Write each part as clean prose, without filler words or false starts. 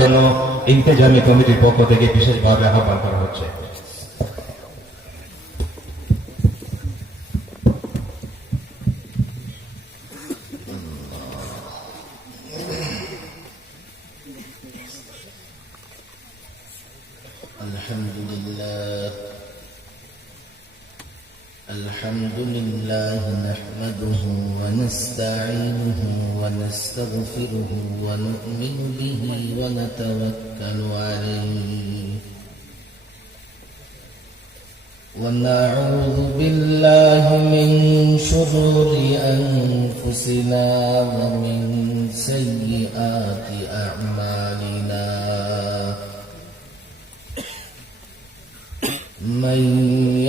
জন্য ইন্তেজামি কমিটির পক্ষ থেকে বিশেষভাবে আহ্বান করা হচ্ছে। الحمد لله نحمده ونستعينه ونستغفره ونؤمن به ونتوكل عليه ونعوذ بالله من شرور أنفسنا ومن سيئات أعمالنا من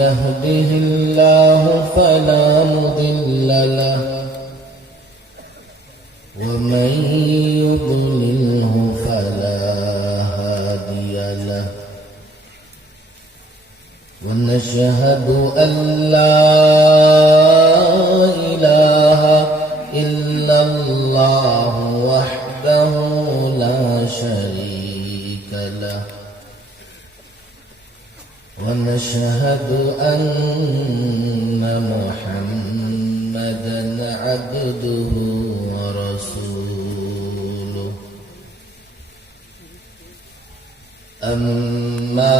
يهده الله فلا مضل له ومن يضلله فلا هادي له ونشهد أن لا إله إلا الله وحده لا شريك له ونشهد أن محمدا عبده ورسوله أما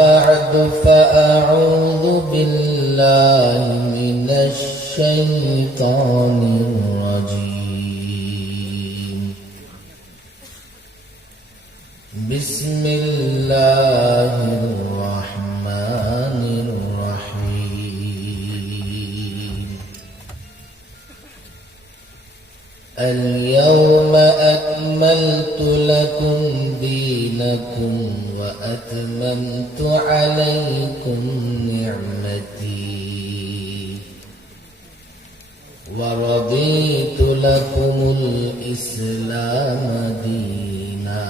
بعد فأعوذ بالله من الشيطان الرجيم بسم الله الرحمن الرحيم اليوم أكملت لكم دينكم وأتممت عليكم نعمتي ورضيت لكم الإسلام دينا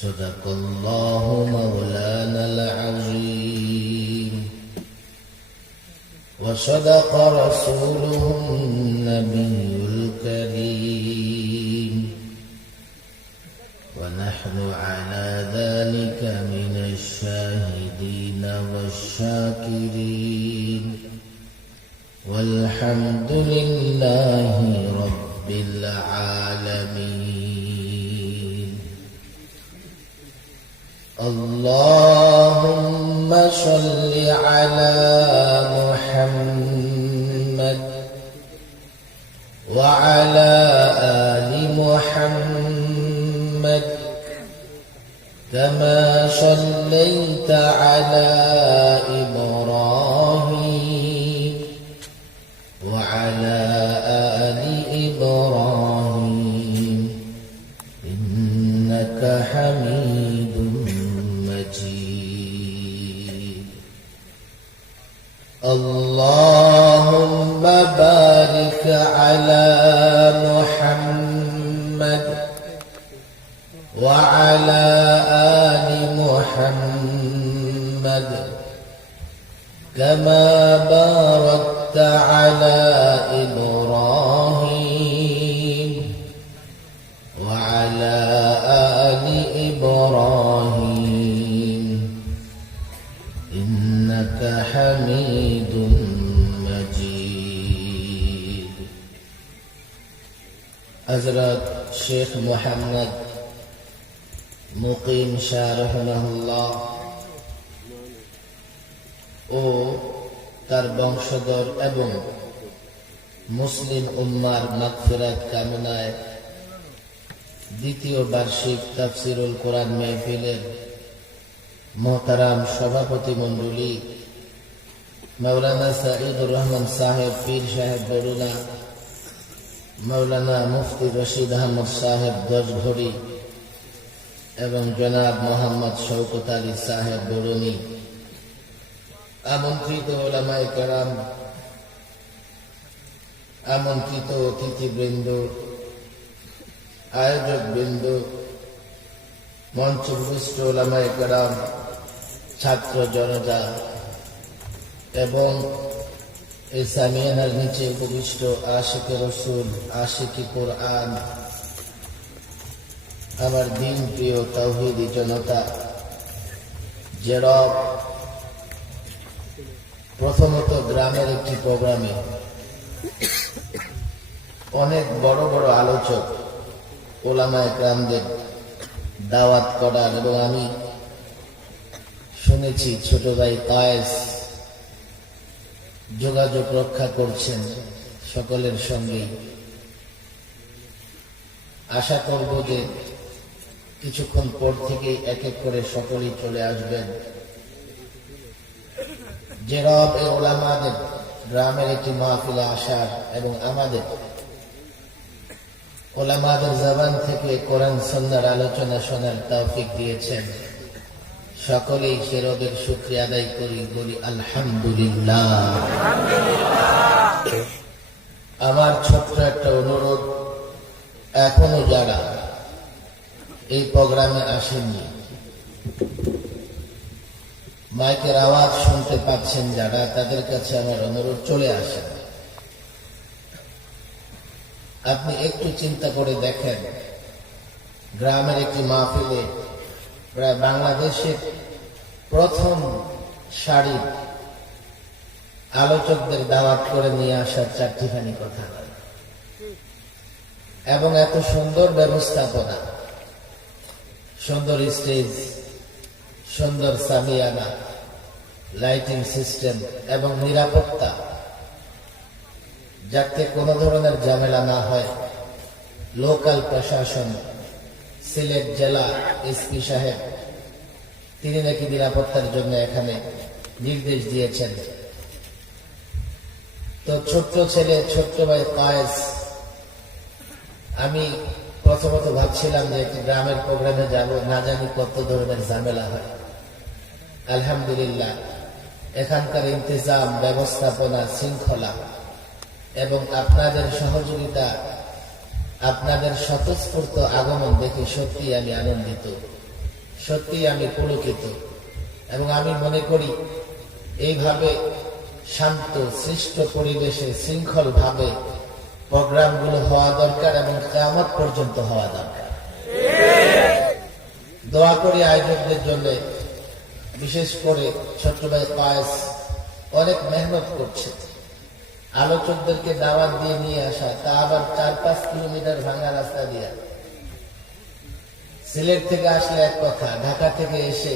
صدق الله مولانا العظيم وصدق رسوله النبي الكريم ونحن على ذلك من الشاهدين والشاكرين والحمد لله رب العالمين اللهم صل على محمد وعلى آل محمد كما صليت على إبراهيم وعلى آل إبراهيم إنك حميد مجيد اللهم بارك على محمد وعلى آل محمد كما باركت على إبراهيم وعلى آل إبراهيم إنك حميد مجيد حضرت شيخ محمد মুকিম শাহ রাহিমাহুল্লাহ ও তার বংশধর এবং মুসলিম উম্মার মাগফিরাত কামনায় দ্বিতীয় বার্ষিক তাফসিরুল কোরআন মাহফিলের মোহতারাম সভাপতি মণ্ডলী মাওলানা সাঈদুর রহমান সাহেব পীর সাহেব বরুণা, মাওলানা মুফতি রশিদ আহমদ সাহেব দশঘড়ি এবং জনাব মোহাম্মদ শওকত আলী সাহেব বরুণী, আমন্ত্রিত উলামায়ে কেরাম, আমন্ত্রিত অতিথিবৃন্দ, আয়োজকবৃন্দ, মঞ্চভূষ্ট উলামায়ে কেরাম, ছাত্র জনতা এবং এই সামিয়ানার নিচে উপবিষ্ট আশিকে রসুল, আশিকি কোরআন আমার দিন প্রিয় তাওহীদি জনতা, যে রব প্রথমত গ্রামের একটি প্রোগ্রামে অনেক বড় বড় আলোচক ওলামায়ে কেরামদের দাওয়াত করার, এবং আমি শুনেছি ছোট ভাই কায়েস যোগাযোগ রক্ষা করছেন সকলের সঙ্গেই। আশা করব যে কিছুক্ষণ পর থেকেই এক এক করে সকলেই চলে আসবেন। যে রব এই ওলামাদের গ্রামের একটি মাহফিলে আসার এবং আমাদের ওলামাদের জবান থেকে কোরআন সুন্নাহর আলোচনা শোনার তৌফিক দিয়েছেন, সকলেই সে রবের শুকরিয়া আদায় করি, বলি আলহামদুলিল্লাহ। আমার ছোট্ট একটা অনুরোধ, এখনো যারা এই প্রোগ্রামে আসেননি, মাইকের আওয়াজ শুনতে পাচ্ছেন যারা, তাদের কাছে আমার অনুরোধ, চলে আসেন। আপনি একটু চিন্তা করে দেখেন, গ্রামের একটি মাহফিলে প্রায় বাংলাদেশের প্রথম সারির আলোচকদের দাওয়াত করে নিয়ে আসার চারটিখানি কথা নয়, এবং এত সুন্দর ব্যবস্থাপনা, সুন্দর স্টেজ, সুন্দর সামিয়ানা, লাইটিং সিস্টেম এবং নিরাপত্তা, যাতে কোনো ধরনের ঝামেলা না হয়। লোকাল প্রশাসন, সিলেট জেলা এসপি সাহেব, তিনি নাকি নিরাপত্তার জন্য এখানে নির্দেশ দিয়েছেন। তো ছোট্ট ছেলে, ছোট্ট ভাই কায়েস, আমি প্রথমত ভাবছিলাম যে একটি গ্রামের প্রোগ্রামে যাব, না জানি কত ধরনের ঝামেলা হয়। আলহামদুলিল্লাহ, এখানকার ইন্তজাম, ব্যবস্থাপনা, শৃঙ্খলা এবং আপনাদের সহযোগিতা, আপনাদের স্বতঃস্ফূর্ত আগমন দেখে সত্যি আমি আনন্দিত, সত্যি আমি পুলকিত। এবং আমি মনে করি এইভাবে শান্ত সৃষ্ট পরিবেশে শৃঙ্খল ভাবে প্রোগ্রামগুলো হওয়া দরকার এবং কিয়ামত পর্যন্ত হওয়া দরকার। দোয়া করি আয়োজকদের জন্য, বিশেষ করে ছোট্ট ভাই কায়েস অনেক মেহনত করছে আলোচকদেরকে দাওয়াত দিয়ে নিয়ে আসা, তা আবার 4-5 কিলোমিটার ভাঙা রাস্তা দিয়ে। সিলেট থেকে আসলে এক কথা, ঢাকা থেকে এসে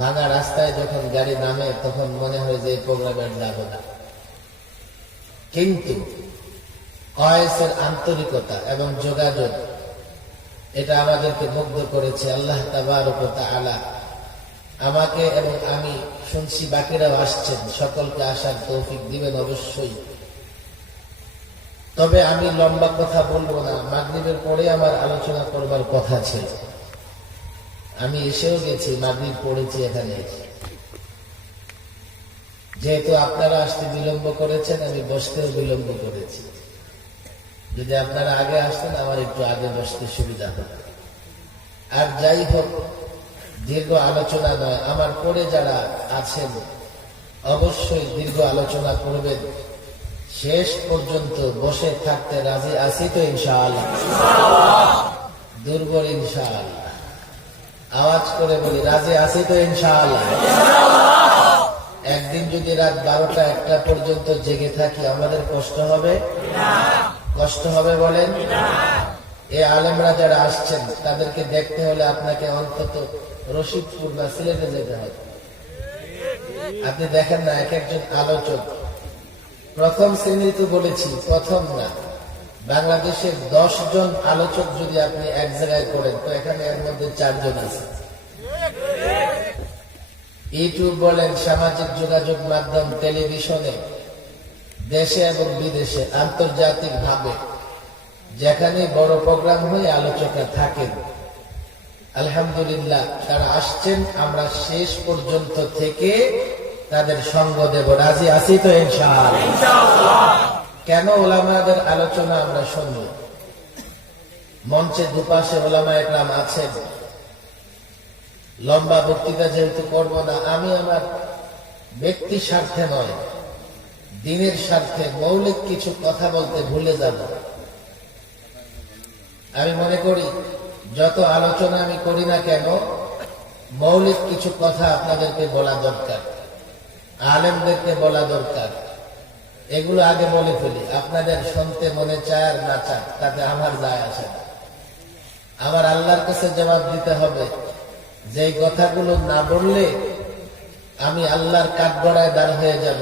ভাঙা রাস্তায় যখন গাড়ি নামে তখন মনে হয় যে এই প্রোগ্রামের যাব না। কিন্তু কায়েসের আন্তরিকতা এবং যোগাযোগ, এটা আমাদেরকে মুগ্ধ করেছে। আল্লাহ তাবারক ওয়া তাআলা আমাকে এবং আমি শুনছি বাকিরাও আসছেন, সকলকে আসার তৌফিক দিবেন অবশ্যই। তবে আমি লম্বা কথা বলবো না, মাগরিবের পরে আমার আলোচনা করবার কথা ছিল। আমি এসেও গেছি, মাগরিব পড়েছি এখানে এসে। যেহেতু আপনারা আসতে বিলম্ব করেছেন, আমি বসতেও বিলম্ব করেছি। যদি আপনারা আগে আসতেন আমার একটু আগে বসতে সুবিধা হতো। আর যাই হোক, দীর্ঘ আলোচনা নয়, আমার পরে যারা আছেন অবশ্যই দীর্ঘ আলোচনা করবেন। শেষ পর্যন্ত বসে থাকতে রাজি আছি তো ইনশাআল্লাহ? দুর্বল ইনশাআল্লাহ। আওয়াজ করে বলি, রাজি আছি তো ইনশাআল্লাহ? একদিন যদি রাত 12টা-1টা পর্যন্ত জেগে থাকি, আমাদের কষ্ট হবে? কষ্ট হবে বলেন? এই আলেমরা যারা আসছেন তাদেরকে দেখতে হলে আপনাকে অন্তত রশিদপুর বা সিলেটে যেতে হবে। আপনি দেখেন না, এক একজন আলোচক, প্রথম শ্রেণী তো বলেছি, প্রথম না, বাংলাদেশের 10 জন আলোচক যদি আপনি এক জায়গায় করেন তো এখানে এর মধ্যে 4 জন আছে। ইউটিউব বলেন, সামাজিক যোগাযোগ মাধ্যম, টেলিভিশনে, দেশে এবং বিদেশে, আন্তর্জাতিক ভাবে যেখানে বড় প্রোগ্রাম হয়ে আলোচকরা থাকেন, আলহামদুলিল্লাহ তারা আসছেন। আমরা শেষ পর্যন্ত থেকে তাদের সঙ্গ দেব, রাজি আছি তো ইনশাআল্লাহ? কেন? ওলামাদের আলোচনা আমরা শুনব। মঞ্চে দুপাশে ওলামায়ে কেরাম আছেন। লম্বা বক্তৃতা যেহেতু করব না, আমি আমার ব্যক্তি স্বার্থে নয়, দিনের স্বার্থে মৌলিক কিছু কথা বলতে ভুলে যাব। আমি মনে করি যত আলোচনা আমি করি না কেন, মৌলিক কিছু কথা আপনাদেরকে বলা দরকার, আলেমদেরকে বলা দরকার। এগুলো আগে বলে ফেলি, আপনাদের শুনতে মনে চায় আর না চায় তাতে আমার যায় আসে না। আমার আল্লাহর কাছে জবাব দিতে হবে, যে কথাগুলো না বললে আমি আল্লাহর কাঠগড়ায় দাঁড় হয়ে যাব,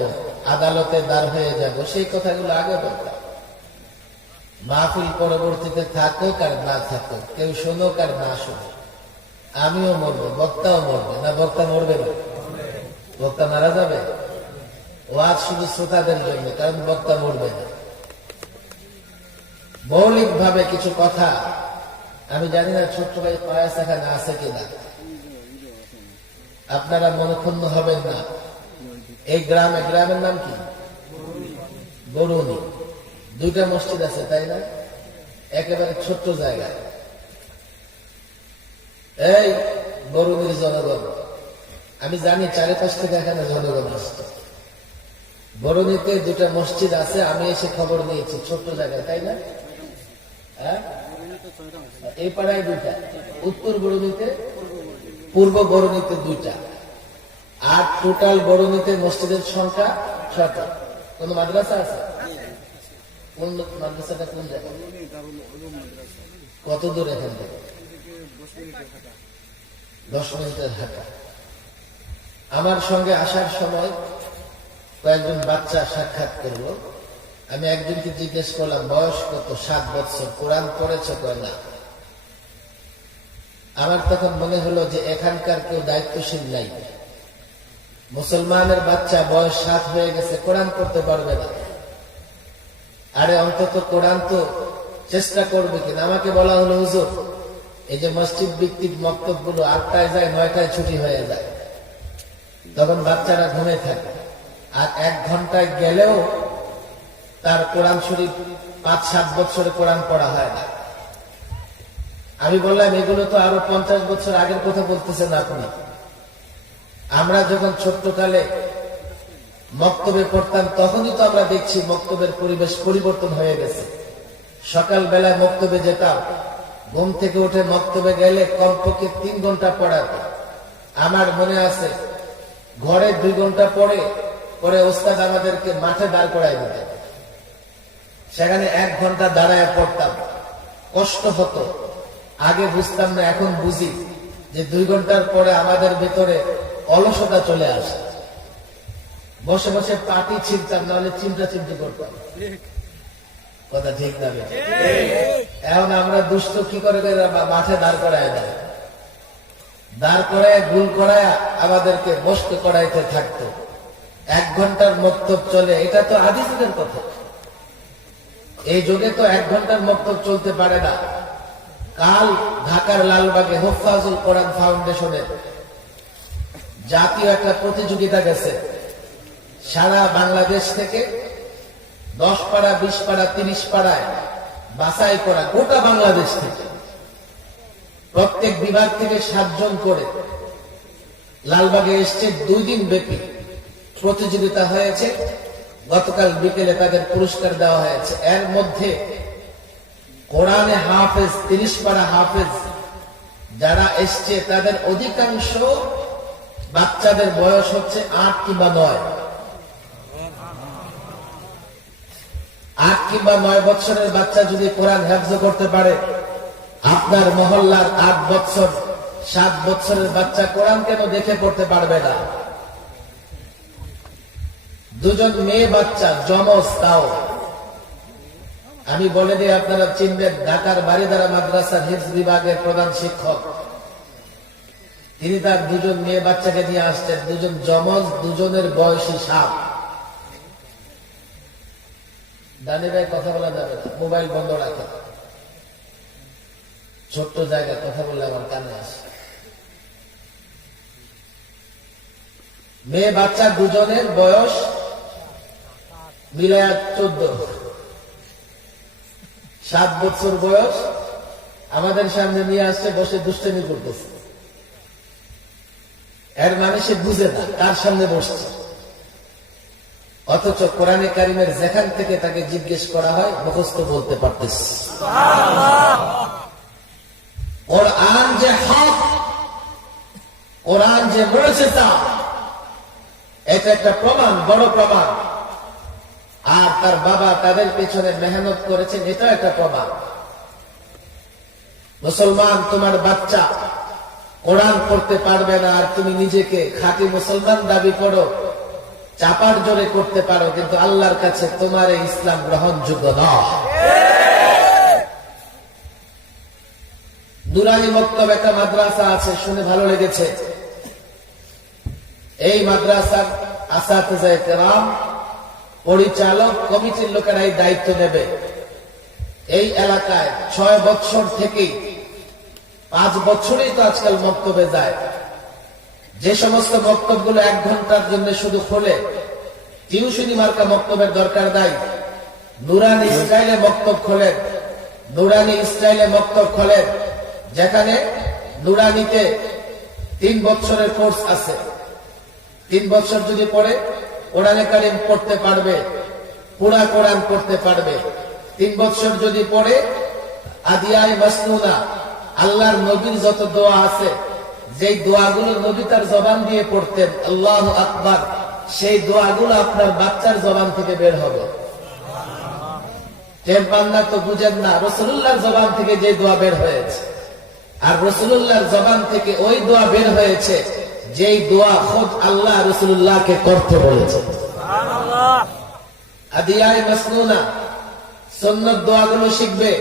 আদালতে দাঁড় হয়ে যাব, সেই কথাগুলো আগে বলতাম। মাহফিল পরবর্তীতে থাকুক আর না থাকুক, কেউ শুনুক আর না শুনুক, আমিও মরবো, বক্তাও মরবে। না বক্তা মরবে না? বক্তা মারা যাবে? ওয়াজ শুধু শ্রোতাদের জন্য, কারণ বক্তা মরবে না। মৌলিক ভাবে কিছু কথা, আমি জানি না ছোট্ট ভাই পায়াস এখানে আছে কিনা, আপনারা মনক্ষুণ্ণ হবেন না। এই গ্রামের নাম কি? বরুণী। দুইটা মসজিদ আছে, তাই না? একেবারে ছোট্ট জায়গায়। এই বরুণীর জনগণ, আমি জানি চারিপাশ থেকে এখানে জনগণ আসছে। বরুণীতে দুটা মসজিদ আছে, আমি এসে খবর নিয়েছি, ছোট্ট জায়গায়, তাই না? হ্যাঁ, এই পাড়ায় দুইটা, উত্তর বরুণীতে, পূর্ব বরুণীতে দুইটা, আর টোটাল বরুণীতে মসজিদের সংখ্যা 6টা। কোন মাদ্রাসা আছে? কোন মাদ্রাসাটা কোন জায়গায়? কত দূর এখান থেকে? 10 মিনিটের হাঁটা। আমার সঙ্গে আসার সময় কয়েকজন বাচ্চা সাক্ষাৎ করলো। আমি একজনকে জিজ্ঞেস করলাম, বয়স কত? 7 বছর। কোরআন পড়েছে? কয় না। আমার তখন মনে হলো যে এখানকার কেউ দায়িত্বশীল নাই। মুসলমানের বাচ্চা বয়স 7 হয়ে গেছে, কোরআন পড়তে পারবে না। আরে অন্তত কোরআন তো চেষ্টা করবে কিনা। আমাকে বলা হলো, হুজুর এই যে মসজিদ ভিত্তিক মক্তবগুলো 8টায় যায়, 9টায় ছুটি হয়ে যায়, তখন বাচ্চারা ঘুমে থাকে, আর 1 ঘন্টায় গেলেও তার কোরআন শরীফ 5-7 বছরে কোরআন পড়া হয় না। আমি বললাম, এগুলো তো আরো 50 বছর আগের কথা বলতেছেন আপনি। আমরা যখন ছোট্টকালে মক্তবে পড়তাম, তখনই তো আমরা দেখছি মক্তবের পরিবেশ পরিবর্তন হয়ে গেছে। সকাল বেলায় মক্তবে যেতাম, ঘুম থেকে উঠে মক্তবে গেলে কমপক্ষে 3 ঘন্টা পড়াতো। আমার মনে আছে, ঘরে 2 ঘন্টা পরে ওস্তাদ আমাদেরকে মাঠে দাঁড় করায় দিতেন, সেখানে 1 ঘন্টা দাঁড়ায় পড়তাম। কষ্ট হতো, আগে বুঝতাম না, এখন বুঝি যে 2 ঘন্টার পরে আমাদের ভেতরে অলসতা চলে আসে। বসে বসে পাটি ছিনতাম, নাহলে চিন্তা করতাম। কথা ঠিক না? এখন আমরা দুষ্ট কি করে মাঠে দাঁড় করায় দেয়, দাঁড় করায় ভুল করায় আমাদেরকে বসতে করাইতে থাকতো। 1 ঘন্টার মক্তব চলে, এটা তো আদি যুগের কথা। এই যুগে তো 1 ঘন্টার মক্তব চলতে পারে না। কাল ঢাকার লালবাগে হুফাজুল কোরআন ফাউন্ডেশনের জাতীয় একটা প্রতিযোগিতা গেছে। সারা বাংলাদেশ থেকে 10 পাড়া, 20 পাড়া, 30 পাড়ায় বাছাই করা, গোটা বাংলাদেশ থেকে প্রত্যেক বিভাগ থেকে 7 জন করে লালবাগে এসছে। 2 দিন ব্যাপী প্রতিযোগিতা হয়েছে। গতকাল বিকেলে তাদের পুরস্কার দেওয়া হয়েছে। এর মধ্যে কোরআনে হাফেজ, 30 পাড়া হাফেজ যারা এসছে, তাদের অধিকাংশ বাচ্চাদের বয়স হচ্ছে 8 কিংবা 9। 8 কিংবা 9 বছরের বাচ্চা যদি কোরআন হেফজ করতে পারে, আপনার মহল্লার 8 বছর 7 বছরের বাচ্চা কোরআন কেন দেখে পড়তে পারবে না? 2 জন মেয়ে বাচ্চা, যমজ। তাও আমি বলে দিই, আপনারা চিনবেন, ঢাকার বাড়িধারা মাদ্রাসার হিফজ বিভাগের প্রধান শিক্ষক, তিনি তার 2 জন মেয়ে বাচ্চাকে নিয়ে আসছেন। 2 জন যমজ, 2 জনের বয়সী 7। ডানে ভাই কথা বলা যাবে না, মোবাইল বন্ধ রাখে। ছোট্ট জায়গায় কথা বললে আমার কানে আসে। মেয়ে বাচ্চা 2 জনের বয়স মিলায়া 14। 7 বছর বয়স। আমাদের সামনে নিয়ে আসছে, বসে দুষ্টামি করতেছে। এর মানে সে বুঝে না কার সামনে বসছে। অথচ কোরআনে কারিমের যেখান থেকে তাকে জিজ্ঞেস করা হয়, মুখস্থ বলতে পারতেছে। কোরআন যে হক, কোরআন যে মুজিজা, এটা একটা প্রমাণ, বড় প্রমাণ। আর তার বাবা তাদের পেছনে মেহনত করেছেন, এটা একটা প্রমাণ। মুসলমান তোমার বাচ্চা কোরআন পড়তে পারবে না, আর তুমি নিজেকে খাঁটি মুসলমান দাবি করো, চাপার জোরে করতে পারো, কিন্তু আল্লাহর কাছে তোমার এই ইসলাম গ্রহণযোগ্য নয়। নুরানি মক্তব একটা মাদ্রাসা আছে, শুনে ভালো লেগেছে। এই মাদ্রাসার আসাতিজায়ে কেরাম, পরিচালক কমিটির লোকেরা এই দায়িত্ব নেবে। এই এলাকায় 6 বছর থেকে 5 বছরই তো আজকাল মক্তবে যায়। যে সমস্ত মক্তবগুলো 1 ঘন্টার জন্য শুধু খোলে, টিউশনি মার্কা মক্তবের দরকার নাই, নুরানি স্টাইলে মক্তব খোলেন, নুরানি স্টাইলে মক্তব খোলেন, যেখানে নুরানিতে 3 বছরের কোর্স আছে। 3 বছর যদি পড়ে কোরআনে কারীম পড়তে পারবে, পুরা কোরআন পড়তে পারবে। 3 বছর যদি পড়ে আদিয়ায়ে মাসনুনা, আল্লাহর নবীর যত দোয়া আছে, যেই দোয়াগুলো নবী তার জবান দিয়ে পড়তেন, আল্লাহু আকবার, সেই দোয়াগুলো আপনার বাচ্চার জবান থেকে বের হবে। টের পান না তো বুঝেন না, রাসূলুল্লাহর জবান থেকে যে দোয়া বের হয়েছে, আর রাসূলুল্লাহর জবান থেকে ওই দোয়া বের হয়েছে যেই দোয়া খুদ আল্লাহ রাসূলুল্লাহকে করতে বলেছে। সুবহানাল্লাহ। আদিয়ায়ে মাসনুনা, সুন্নাত দোয়াগুলো শিখবে।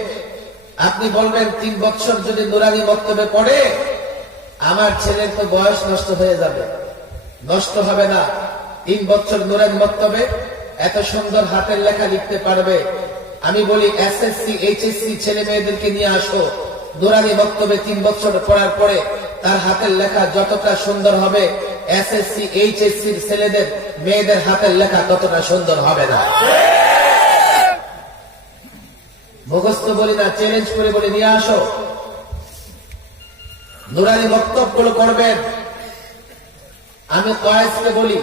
আপনি বলবেন 3 বছর যদি নুরানি মক্তবে পড়ে, আমার ছেলের তো বয়স নষ্ট হয়ে যাবে। নষ্ট হবে না। 3 বছর নুরানি মক্তবে এত সুন্দর হাতের লেখা লিখতে পারবে। আমি বলি এসএসসি এইচএসসি ছেলে মেয়েদেরকে নিয়ে আসো, নুরানি মক্তবে 3 বছর পড়ার পরে তার হাতের লেখা যতটা সুন্দর হবে, এসএসসি এইচএসসির ছেলেদের মেয়েদের হাতের লেখা ততটা সুন্দর হবে না। মুখস্থ বলি না, চ্যালেঞ্জ করে বলি নিয়ে আসো। নুরানি বক্তব্যগুলো করবেন। আমি কয়েসকে বলি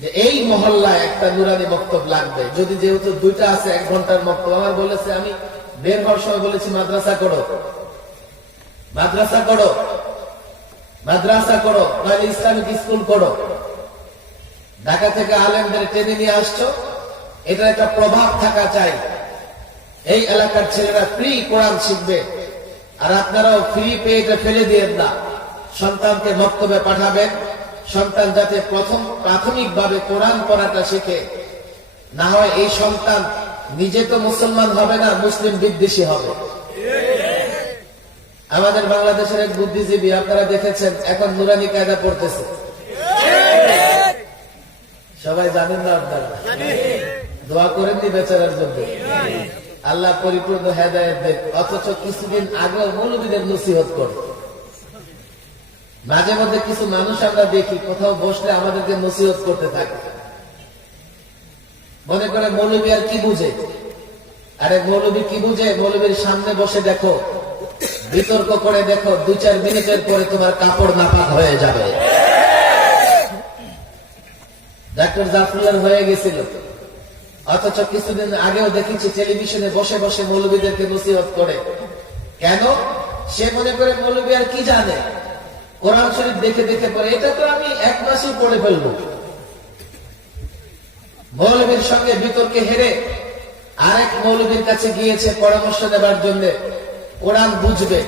যে এই মহল্লায় একটা নুরানি বক্তব্য লাগবে, যদি যেহেতু 2টা আছে 1 ঘন্টার বক্তব্য। আমার বলেছে, আমি বের হওয়ার সময় বলেছি মাদ্রাসা করো, মাদ্রাসা করো, মাদ্রাসা করো, নইলে ইসলামিক স্কুল করো। ঢাকা থেকে আলেমদের টেনে নিয়ে আসছো, এটা একটা প্রভাব থাকা চাই। এই এলাকার ছেলেরা ফ্রি কোরআন শিখবে, আর আপনারাও ফ্রি পেয়ে এটা ফেলে দিয়েন না। সন্তানকে মক্তবে পাঠাবেন, সন্তান যাতে প্রাথমিকভাবে কোরআন পড়াটা শিখে। না হয় এই সন্তান নিজে তো মুসলমান হবে না, মুসলিম বিদ্বেষী হবে। আমাদের বাংলাদেশের এক বুদ্ধিজীবী আপনারা দেখেছেন, এখন নুরানি কায়দা পড়তেছে। সবাই জানেন না আপনারা? দোয়া করেননি বেচারার জন্য, আল্লাহ পরিপূর্ণ হেদায়েত দেন। অথচ কিছুদিন আগেও মৌলবীদের নসিহত করে। মাঝে মধ্যে কিছু মানুষ আমরা দেখি কোথাও বসলে আমাদেরকে নসিহত করতে থাকে, মনে করে মৌলবী আর কি বুঝে। আরে মৌলবী কি বুঝে? মৌলবীর সামনে বসে দেখো, বিতর্ক করে দেখো, 2-4 মিনিটের পরে তোমার কাপড় নাপাক হয়ে যাবে। ডাক্তার জাফরুল্লাহ হয়ে গেছিল, অথচ কিছুদিন আগেও দেখেছি টেলিভিশনে বসে বসে মৌলবীদেরকে নসিহত করে। কেন? সে মনে করে মৌলবী আর কি জানে, কোরআন শরীফ দেখে দেখে পড়ে, এটা তো আমি 1 মাসেই পড়ে ফেলবো। মৌলবীর সঙ্গে বিতর্কে হেরে আরেক মৌলবীর কাছে গিয়েছে পরামর্শ নেবার জন্য, কোরআন বুঝবে।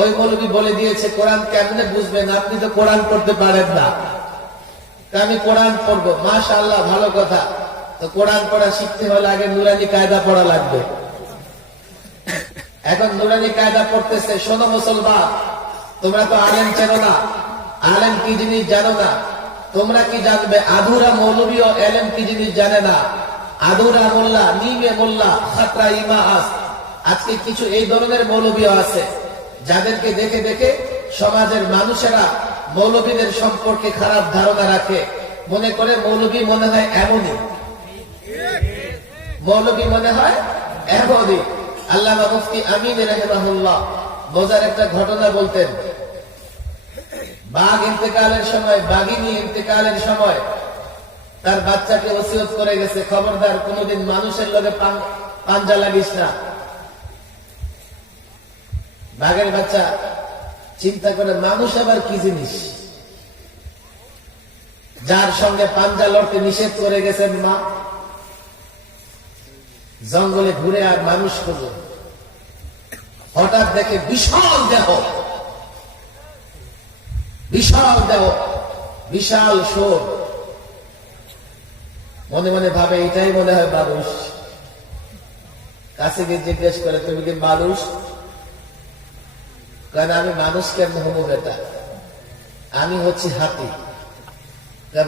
ওই মৌলবী বলে দিয়েছে, কোরআন কেমনে বুঝবেন, আপনি তো কোরআন পড়তে পারেন না, আমি কোরআন পড়বো। মাশাআল্লাহ, ভালো কথা। তো কোরআন পড়া শিখতে হলে আগে নুরানি কায়দা পড়া লাগবে। এখন নুরানি কায়দা পড়তেছে। শোনো মুসলমান, তোমরা তো আলেম চেনো না, আলেম কি জিনিস জানো না। তোমরা কি জানবে? আধুরা মৌলবীও এলেম কি জিনিস জানে না। আধুরা মোল্লা, নিমে মোল্লা, খাতরা ইমা আস। আজকে কিছু এই ধরনের মৌলবীও আছে, যাদেরকে দেখে দেখে সমাজের মানুষেরা মৌলবীদের সম্পর্কে খারাপ ধারণা রাখে। মনে করে মৌলবী মনে হয় এমনই, মৌলবী মনে হয় এমনই। আল্লামা মুফতি আমিন রাহিমাহুল্লাহ মজার একটা ঘটনা বলতেন। বাঘ ইন্তেকালের সময়, বাঘিনী ইন্তেকালের সময় তার বাচ্চাকে ওসিয়ত করে গেছে, খবরদার কোনদিন মানুষের লগে পাঞ্জা লাগিস না। বাঘের বাচ্চা চিন্তা করে মানুষ আবার কি জিনিস, যার সঙ্গে পাঞ্জা লড়তে নিষেধ করে গেছেন মা, জঙ্গলে ঘুরে আর মানুষ খুঁজে হঠাৎ দেখে বিশাল দেহ, বিশাল দেহ, বিশাল শোর। মনে মনে ভাবে এটাই মনে হয় মানুষ। কাছে গিয়ে জিজ্ঞেস করে, তুমি কি মানুষ? কারণ আমি মানুষ কেমন হবো বেটা, আমি হচ্ছি হাতি।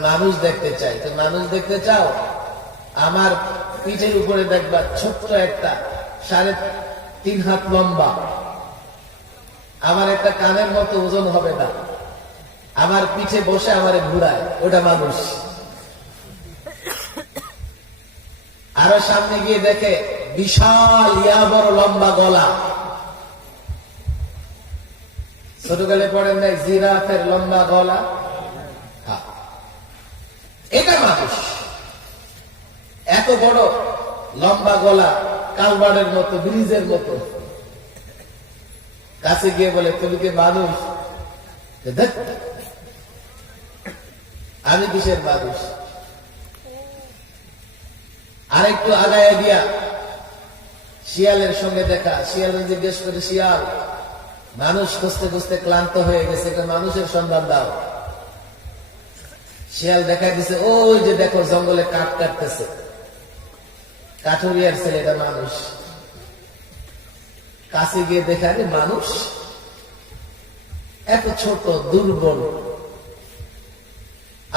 মানুষ দেখতে চাই। তো মানুষ দেখতে চাও, আমার পিঠের উপরে দেখবা ছোট্ট একটা 3.5 হাত লম্বা, আমার একটা কানের মতো ওজন হবে না, আমার পিঠে বসে আমারে ঘুরায়, ওটা মানুষ। আরো সামনে গিয়ে দেখে বিশাল ইয়া বড় লম্বা গলা। ছোটকালে পড়েন নাই জিরাফের লম্বা গলা? এটা মানুষ। এত বড় লম্বা গলা, কালবারের মতো, ব্রিজের মতো। কাছে গিয়ে বলে, তুমি কি মানুষ? দেখ আমি কিসের মানুষ? আরেকটু আগায় দিয়া শিয়ালের সঙ্গে দেখা। শিয়াল জিজ্ঞেস করে, শিয়াল মানুষ খুঁজতে খুঁজতে ক্লান্ত হয়ে গেছে, এটা মানুষের সন্ধান দাও। শিয়াল দেখা দিছে, ওই যে দেখো জঙ্গলে কাঠ কাটতেছে, কাঠুরিয়ার ছেলে, এটা মানুষ। কাছে গিয়ে দেখা যে মানুষ এত ছোট, দুর্বল।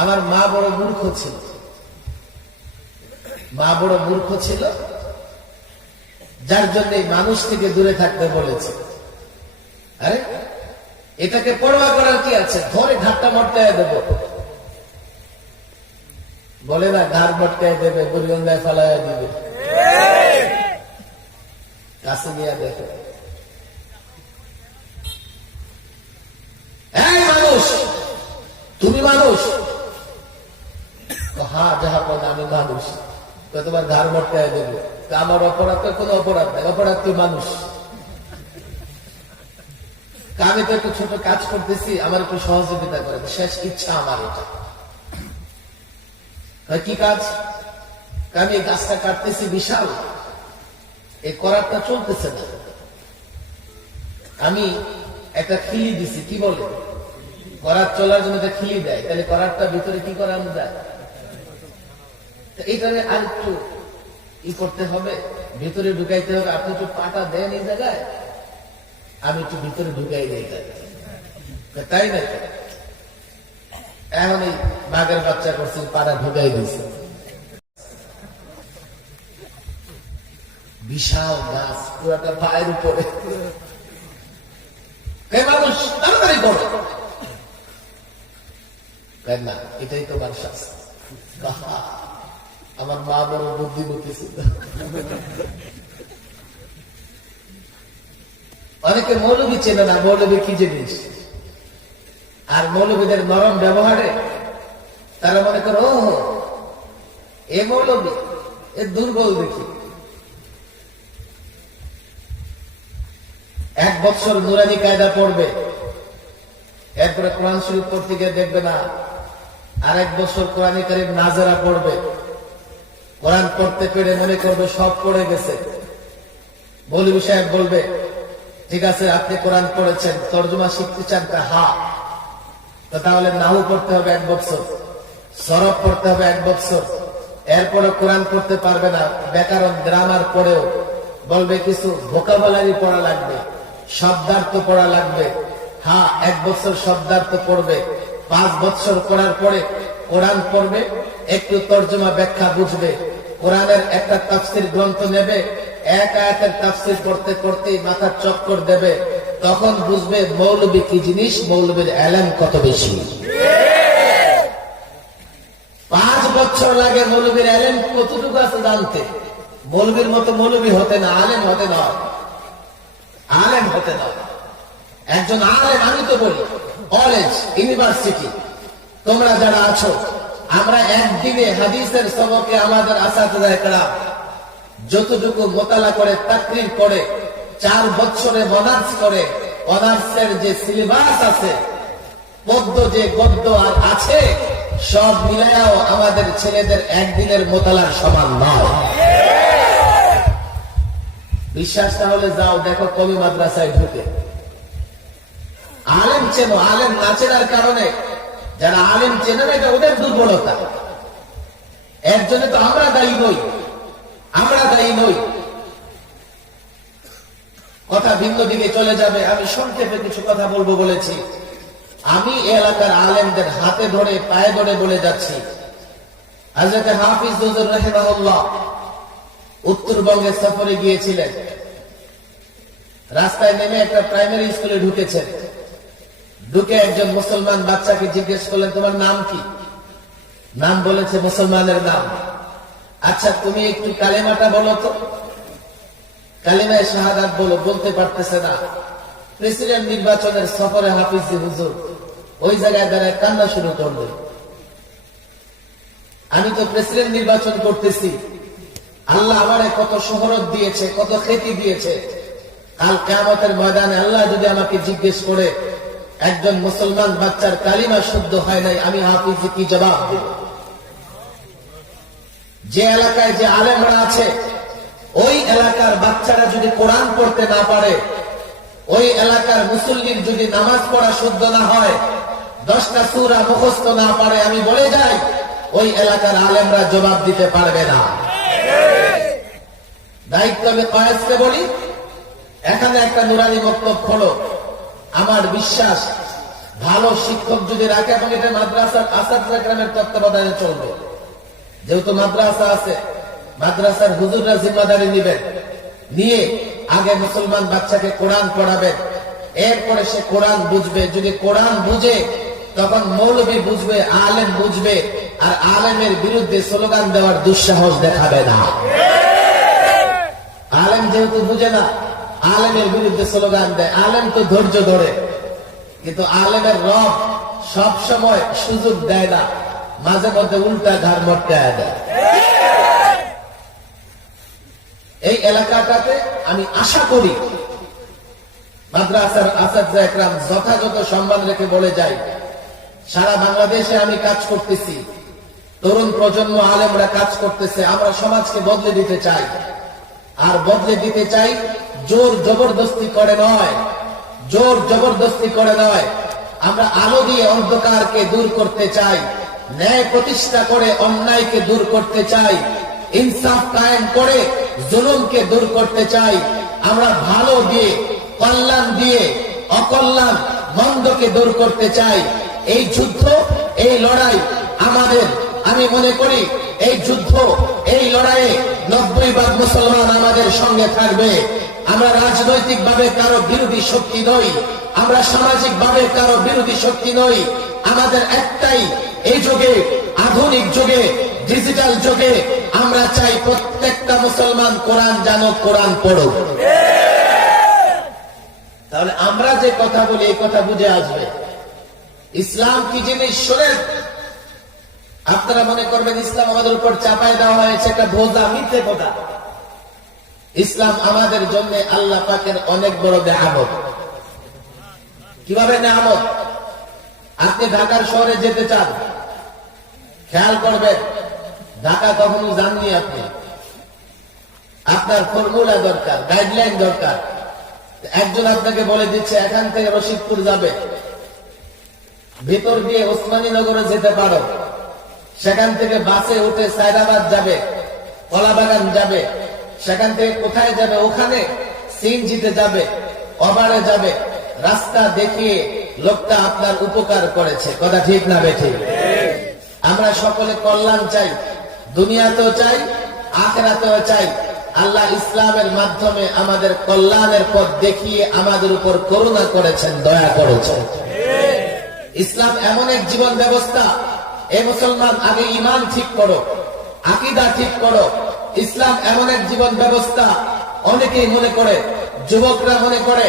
আমার মা বড় মূর্খ ছিল, মা বড় মূর্খ ছিল, যার জন্য মানুষ থেকে দূরে থাকতে বলেছে। আরে এটাকে পরোয়া করার কি আছে, ধরে ঘাটটা মটকায় দেব। বলে না ঘাড় মটকায় দেবে, বুড়িগঙ্গায় ফেলাইয়া দিবে। কাছে নিয়ে দেখো, এই মানুষ, তুমি মানুষ? হ্যাঁ জাহাপদ, আমি মানুষ। তোমার ঘাড় মটকায় দেবে। আমার অপরাধ তো কোনো অপরাধ নাই, অপরাধ তুই মানুষ। আমি তো একটু ছোট কাজ করতেছি, আমার একটু সহযোগিতা করে, শেষ ইচ্ছা আমার এটা। কি কাজ? আমি এই গাছটা কাটতেছি বিশাল, এই করারটা চলতেছে না। আমি একটা খিলি দিছি, কি বলে করার চলার জন্য একটা খিলি দেয়, তাহলে করারটা ভিতরে কি করানো যায়? এইটারে আর একটু ই করতে হবে, ভিতরে ঢুকাইতে হবে। আপনি একটু পাটা দেন এই জায়গায়, আমি একটু ভিতরে ঢুকাই দিই, তাই না? এখন এই বাঘের বাচ্চা করছে, পাটা ঢুকাই দিয়েছে। বিশাল গাছ, পুরাটা পায়ের উপরে। মানুষ তাড়াতাড়ি করো না, এটাই তোমার শাস্তি। আমার মা বড় বুদ্ধিমতী ছিল। অনেকে মৌলবী চেনে না, মৌলবী কি জিনিস। আর মৌলবীদের নরম ব্যবহারে তারা মনে করে, ও এ মৌলবী, এ দুর্বল দেখি। 1 বছর নুরানি কায়দা পড়বে, এরপরে কোরআন শরীফ পড়তে গিয়ে দেখবে না, আর 1 বছর কোরআন কারীম নাজারা পড়বে। কোরআন পড়তে পেরে মনে করবে সব পড়ে গেছে। মৌলভী সাহেব বলবে, ঠিক আছে আপনি কোরআন পড়েছেন, তর্জমা শিখতে চান? হ্যাঁ। তাহলে নাহু পড়তে হবে 1 বছর, সরফ পড়তে হবে 1 বছর। এরপরে কোরআন পড়তে পারবে না, ব্যাকরণ গ্রামার পড়েও বলবে কিছু ভোকাবুলারি পড়া লাগবে, শব্দার্থ পড়া লাগবে। হ্যাঁ, 1 বছর শব্দার্থ পড়বে। 5 বছর পড়ার পরে কোরআন পড়বে, একটু তর্জমা ব্যাখ্যা বুঝবে। কোরআনের একটা তাফসীর গ্রন্থ নেবে, এক আয়াতের তাফসীর করতে করতে মাথার চক্কর দেবে। তখন বুঝবে মৌলবী কি জিনিস, মৌলবীর ইলম কত বেশি। 5 বছর লাগে মৌলবীর ইলম কতটুকু আছে জানতে। মৌলবীর মতো মৌলবী হতে না, আলেম হতে নয়, আলেম হতে নয়। একজন আলেম, আমি তো বলি কলেজ, ইউনিভার্সিটি, তোমরা যারা আছো, আমরা একদিনে হাদিসের সবকে আমাদের আসাতিজা কেরাম যতটুকু মোতালা করে, তাকরির করে, 4 বছরে মনাজ করে, অনার্সের যে সিলেবাস আছে, পদ্য যে গদ্য আর আছে, সব মিলায়াও আমাদের ছেলেদের একদিনের মোতালার সমান নয়। বিশ্বাস তাহলে যাও দেখো কবি মাদ্রাসায় ঢুকে। আলেম চেনো, আলেম না চেনার কারণে যারা আলেম চেনে না, এটা ওদের দুর্বলতা। এর জন্য তো আমরা দায়ী নই, আমরা দায়ী নই। কথা ভিন্ন দিকে চলে যাবে, আমি সংক্ষেপে কিছু কথা বলবো বলেছি। আমি এলাকার আলেমদের হাতে ধরে পায়ে ধরে বলে যাচ্ছি, হযরত হাফিজ হুজুর রাহিমাহুল্লাহ উত্তরবঙ্গে সফরে গিয়েছিলেন। রাস্তায় নেমে একটা প্রাইমারি স্কুলে ঢুকেছেন। ঢুকে একজন মুসলমান বাচ্চাকে জিজ্ঞেস করলেন, তোমার নাম কি? নাম বলেছে মুসলমানের নাম। আচ্ছা তুমি একটু কালেমাটা বলো তো। কালিমায়ে শাহাদাত বলো, বলতে পারতেছে না। প্রেসিডেন্ট নির্বাচনের সফরে হাফিজ হুজুর ওই জায়গায় দাঁড়ায় কান্না শুরু করলেন। আমি তো প্রেসিডেন্ট নির্বাচন করতেছি, আল্লাহ আমারে কত শোহরত দিয়েছে, কত খ্যাতি দিয়েছে। কাল কিয়ামতের ময়দানে আল্লাহ যদি আমাকে জিজ্ঞেস করে একজন মুসলমান বাচ্চার কালিমা শুদ্ধ হয় নাই, আমি হাফিজ কি জবাব দেব? যে এলাকায় যে আলেমরা আছে, ওই এলাকার বাচ্চারা যদি কোরআন পড়তে না পারে, ওই এলাকার মুসল্লির যদি নামাজ পড়া শুদ্ধ না হয়, 10টা সূরা মুখস্থ না পারে, আমি বলে যাই ওই এলাকার আলেমরা জবাব দিতে পারবে না। দায়িত্ব আমি কয়েসকে বলি, এখানে একটা নুরানি মক্তব খোলো। আমার বিশ্বাস ভালো শিক্ষক যদি রাখে, এবং এটা মাদ্রাসার আসাদুল কিরামের তত্ত্বাবধানে চলবে। যেহেতু মাদ্রাসা আছে, মাদ্রাসার হুজুররা জিম্মাদারি নেবেন, নিয়ে আগে মুসলমান বাচ্চাকে কোরআন পড়াবেন। এরপরে সে কোরআন বুঝবে। যদি কোরআন বুঝে, তখন মৌলবী বুঝবে, আলেম বুঝবে, আর আলেমের বিরুদ্ধে স্লোগান দেওয়ার দুঃসাহস দেখাবে না। আলেম যেহেতু বুঝে না, আলেমের বিরুদ্ধে স্লোগান দেয়। আলেম তো ধৈর্য ধরে, কিন্তু আলেমের রব সব সময় সুযোগ দেয় না, মাঝে মধ্যে উল্টা ঘাড় মটকায় দেয়। এই এলাকাটাতে আমি আশা করি মাদ্রাসার আসাদুল কিরাম যথাযথ সম্মান রেখে বলে যাই, সারা বাংলাদেশে আমি কাজ করতেছি, তরুণ প্রজন্ম আলেমরা কাজ করতেছে। আমরা সমাজকে বদলে দিতে চাই, আর বদলে দিতে চাই জোর জবরদস্তি করে নয়, জোর জবরদস্তি করে নয়। আমরা আলো দিয়ে অন্ধকারকে দূর করতে চাই, ন্যায় প্রতিষ্ঠা করে অন্যায়কে দূর করতে চাই, ইনসাফ কায়েম করে জুলুমকে দূর করতে চাই। আমরা ভালো দিয়ে, কল্যাণ দিয়ে অকল্যাণ মন্দকে দূর করতে চাই। এই যুদ্ধ, এই লড়াই আমাদের। আমি মনে করি এই যুদ্ধ, এই লড়াইয়ে 90% মুসলমান আমাদের সঙ্গে থাকবে। আমরা রাজনৈতিক ভাবে কারো বিরোধী শক্তি নই, আমরা সামাজিক ভাবে কারো বিরোধী শক্তি নই। আমাদের একটাই, এই যুগে, আধুনিক যুগে, ডিজিটাল যুগে আমরা চাই প্রত্যেকটা মুসলমান কোরআন জানুক, কোরআন পড়ুক। তাহলে আমরা যে কথা বলি, এই কথা বুঝে আসবে। ইসলাম কি জিনিস শোনেন। আপনারা মনে করবেন ইসলাম আমাদের উপর চাপায় দেওয়া হয়েছে, একটা বোঝা, মিথ্যে কথা। ইসলাম আমাদের জন্য আল্লাহ পাকের অনেক বড় নেয়ামত। কিভাবে নেয়ামত? আপনি ঢাকার শহরে যেতে চান, খেয়াল করবেন ঢাকা কখনো যাননি আপনি, আপনার ফর্মুলা দরকার, গাইডলাইন দরকার। একজন আপনাকে বলে দিচ্ছে এখান থেকে রশিদপুর যাবে, ভিতর দিয়ে ওসমানীনগরে যেতে পারো, সেখান থেকে বাসে উঠে সায়দাবাদ যাবে, কলাবাগান যাবে, সেখান থেকে কোথায় যাবে, ওখানে সিএনজিতে যাবে, ওভারে যাবে। রাস্তা দেখিয়ে লোকটা আপনার উপকার করেছে। কথা ঠিক না বেঠিক? আমরা সকলে কল্যাণ চাই, দুনিয়াতেও চাই, আখিরাতেও চাই। আল্লাহ ইসলামের মাধ্যমে আমাদের কল্যাণের পথ দেখিয়ে আমাদের উপর করুণা করেছেন, দয়া করেছেন। ইসলাম এমন এক জীবন ব্যবস্থা, এ মুসলমান আগে ঈমান ঠিক করো, আকীদা ঠিক করো। ইসলাম এমন এক জীবন ব্যবস্থা, অনেকেই মনে করে, যুবকরা মনে করে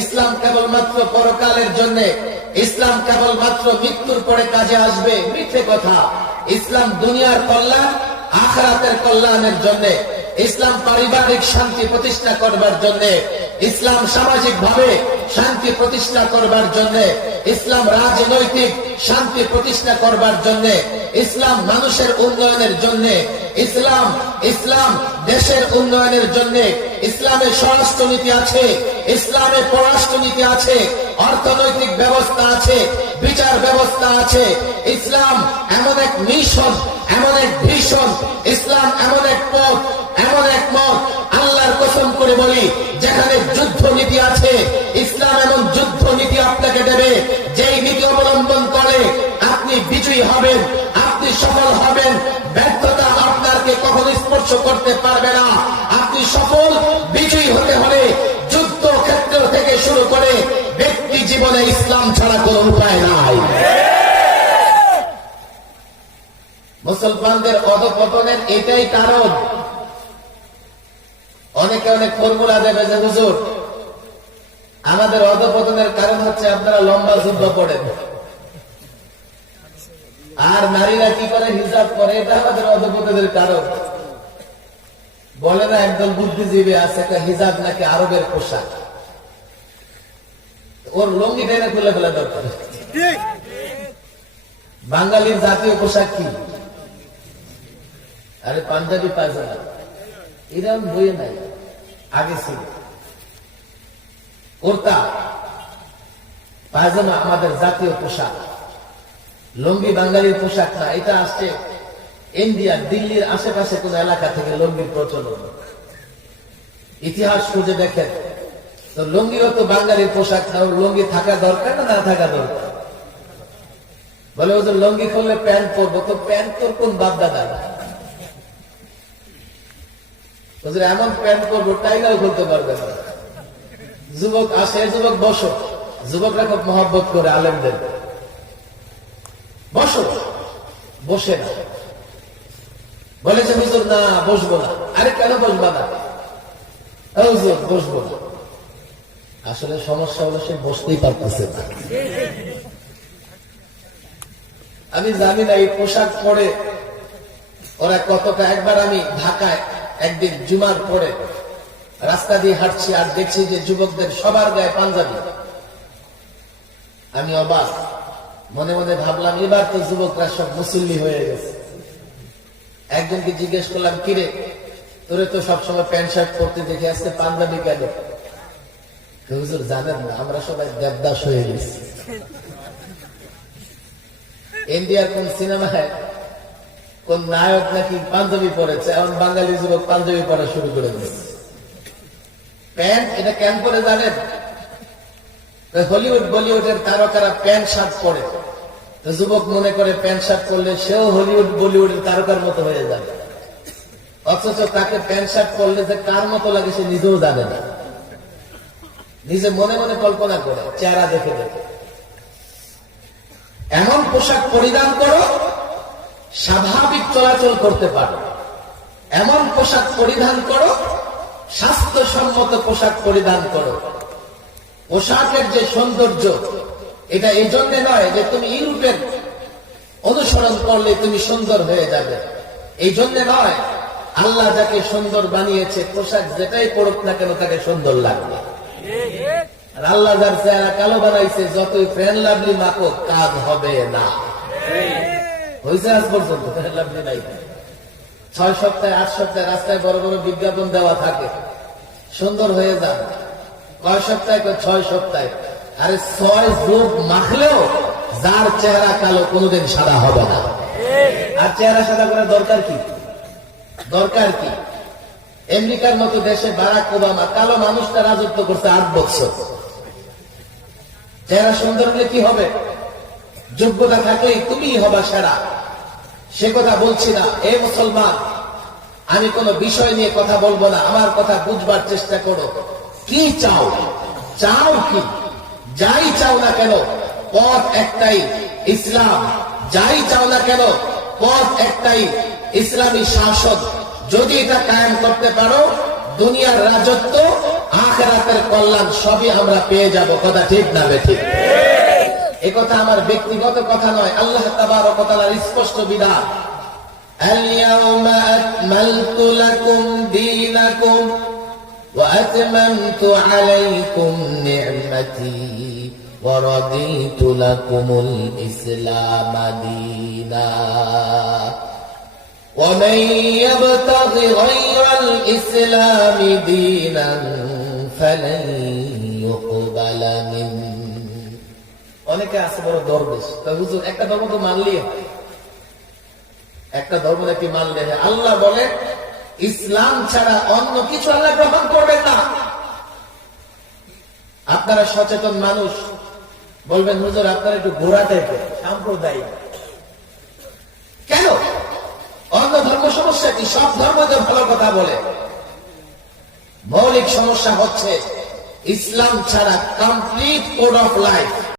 ইসলাম কেবলমাত্র পরকালের জন্য, ইসলাম কেবলমাত্র মৃত্যুর পরে কাজে আসবে। মিথ্যে কথা। ইসলাম দুনিয়ার কল্যাণ, আখিরাতের কল্যাণের জন্য। ইসলাম পারিবারিক শান্তি প্রতিষ্ঠা করবার জন্য। ইসলাম সামাজিক ভাবে শান্তি প্রতিষ্ঠা করবার জন্য, ইসলাম রাজনৈতিক শান্তি প্রতিষ্ঠা করবার জন্য, ইসলাম মানুষের উন্নয়নের জন্য, ইসলাম দেশের উন্নয়নের জন্য। ইসলামের স্বরাষ্ট্রনীতি আছে, ইসলামের পররাষ্ট্রনীতি আছে, অর্থনৈতিক ব্যবস্থা আছে, বিচার ব্যবস্থা আছে। ইসলাম এমন এক মিশন, এমন এক ভীষণ, ইসলাম এমন এক পথ, এমন এক মত, আল্লাহর কসম করে বলি, যেখানে যুদ্ধ নীতি আছে, ইসলাম এমন যুদ্ধ নীতি আপনাকে দেবে, যেই নীতি অবলম্বন করে আপনি বিজয়ী হবেন, আপনি সফল হবেন। ব্যর্থতা আপনাকে কখনো স্পর্শ করতে পারবে না। আপনি সফল বিজয়ী হতে হলে যুদ্ধ ক্ষেত্র থেকে শুরু করে ব্যক্তি জীবনে ইসলাম ছাড়া কোনো উপায় নাই। মুসলমানদের অধঃপতনের এটাই কারণ। অনেকে অনেক ফর্মুলা দেবে যে হুজুর আমাদের অধঃপতনের কারণ হচ্ছে আপনারা লম্বা যুদ্ধ করেন, আর নারীরা কি করে হিজাব করে, এটা আমাদের অধঃপতনের কারণ। বলে না একদল বুদ্ধিজীবী আছে, হিজাব নাকি আরবের পোশাক, ওর লঙ্গি টেনে খুলে ফেলা দরকার। বাঙালির জাতীয় পোশাক কি? আরে পাঞ্জাবি পায়জামা, এরকম বইয়ে নাই, আগে ছিল কুর্তা পায়জামা আমাদের জাতীয় পোশাক। লুঙ্গি বাঙালির পোশাক না, এটা আসছে ইন্ডিয়া, দিল্লির আশেপাশে কোন এলাকা থেকে লুঙ্গির প্রচলন। ইতিহাস খুঁজে দেখেন তো লুঙ্গিও তো বাঙালির পোশাক না। লুঙ্গি থাকা দরকার না, না থাকা দরকার? বলে ওদের লুঙ্গি খুললে প্যান্ট পরবো, তো প্যান্ট তোর কোন বাপ দাদা? ওদের এমন প্যান্ট করবো টাইগাও খুলতে পারবে না। যুবক আসে, যুবক বসো, যুবকরা খুব মহব্বত করে আলেমদের, বসো, বসে না। বলেছে হুজুর না বসবো না। আরে কেন বসবা না? হুজুর বসবো না। আসলে সমস্যা হলো সে বসতেই পারতেছে না। আমি জানি না এই পোশাক পরে ওরা কতটা। একবার আমি ঢাকায় একদিন জুমার পরে রাস্তা দিয়ে হাঁটছি, আর দেখছি যে যুবকদের সবার গায়ে পাঞ্জাবি। আমি অবাক, মনে মনে ভাবলাম এবার তো যুবকরা সব মুসল্লি হয়ে গেছে। একজনকে জিজ্ঞেস করলাম, কিরে তোরে তো সবসময় প্যান্ট শার্ট পরতে দেখে আসতে, পাঞ্জাবি কেন? হুজুর জানেন না, আমরা সবাই দেবদাস হয়ে গেছি। ইন্ডিয়ার কোন সিনেমায় কোন নায়ক নাকি পাঞ্জাবি পরেছে, এখন বাঙালি যুবক পাঞ্জাবি পরা শুরু করে দিয়েছে। প্যান্ট এটা কেন পরে জানেন? হলিউড বলিউডের তারকারা প্যান্ট শার্ট পরে, তো যুবক মনে করে প্যান্ট শার্ট পরলে সেও হলিউড বলিউডের তারকার মতো হয়ে যাবে। অথচ তাকে প্যান্ট শার্ট পরলে যে কার মতো লাগে সে নিজেও জানে না, নিজে মনে মনে কল্পনা করে চেহারা দেখে দেখে। এমন পোশাক পরিধান করো স্বাভাবিক চলাচল করতে পারো, এমন পোশাক পরিধান করো, স্বাস্থ্যসম্মত পোশাক পরিধান করো। পোশাকের যে সৌন্দর্য, এটা এই জন্য নয় যে তুমি ইউরোপের অনুসরণ করলে তুমি সুন্দর হয়ে যাবে, এই জন্য নয়। আল্লাহ যাকে সুন্দর বানিয়েছে, পোশাক যেটাই পড়ুক না কেন তাকে সুন্দর লাগবে। আর আল্লাহ যার চেহারা কালো বানাইছে, যতই ফ্রেন্ড লাভলি মাখো কাজ হবে না। হয়েছে আজ পর্যন্ত ফ্রেন্ড লাভলি নাই। 6 সপ্তাহে 8 সপ্তাহে রাস্তায় বড় বড় বিজ্ঞাপন দেওয়া থাকে, সুন্দর হয়ে যান। কয় সপ্তাহে? 6 সপ্তাহে। আরে 6 যুগ মাখলেও যার চেহারা কালো কোনোদিন সাদা হবে না। আর চেহারা সাদা করার দরকার কি? দরকার কি? আমেরিকার মতো দেশে বারাক ওবামা কালো মানুষটা রাজত্ব করছে 8 বছর। চেহারা সুন্দর হলে কি হবে? যোগ্যতা থাকলেই তুমি হবা সেরা। সে কথা বলছি না। এ মুসলমান, আমি কোন বিষয় নিয়ে কথা বলবো না, আমার কথা বুঝবার চেষ্টা করো। কি চাও? চাও কি? যাই চাও না কেন পথ একটাই, ইসলাম। যাই চাও না কেন পথ একটাই, ইসলামী শাসন। যদি এটা কায়েম করতে পারো, দুনিয়ার রাজত্ব, আখিরাতের কল্যাণ সবই আমরা পেয়ে যাব। কথা ঠিক না বেঠিক? এ কথা আমার ব্যক্তিগত কথা নয়, আল্লাহ তাবারক ওয়া তাআলার স্পষ্ট বিধান। আল ইয়াউমা আকমালতু লাকুম দীনাকুম وأتممت عليكم نعمتي ورضيت لكم الإسلام دينا ومن يبتغ غير الإسلام دينا فلن يقبل منه। অনেকে আছে বড় দরবেশ, তা হুজুর একটা ধর্ম তো মানলেই হয়, একটা ধর্ম নাকি মানলে হয়। আল্লাহ বলে ইসলাম ছাড়া অন্য কিছু আল্লাহ গ্রহণ করবেন না। আপনারা সচেতন মানুষ বলবেন হুজুর আপনারা একটু গোড়া টাইপের সাম্প্রদায়িক। কেন? অন্য ধর্ম সমস্যা কি? সব ধর্ম যে ভালো কথা বলে। মৌলিক সমস্যা হচ্ছে ইসলাম ছাড়া কমপ্লিট কোড অফ লাইফ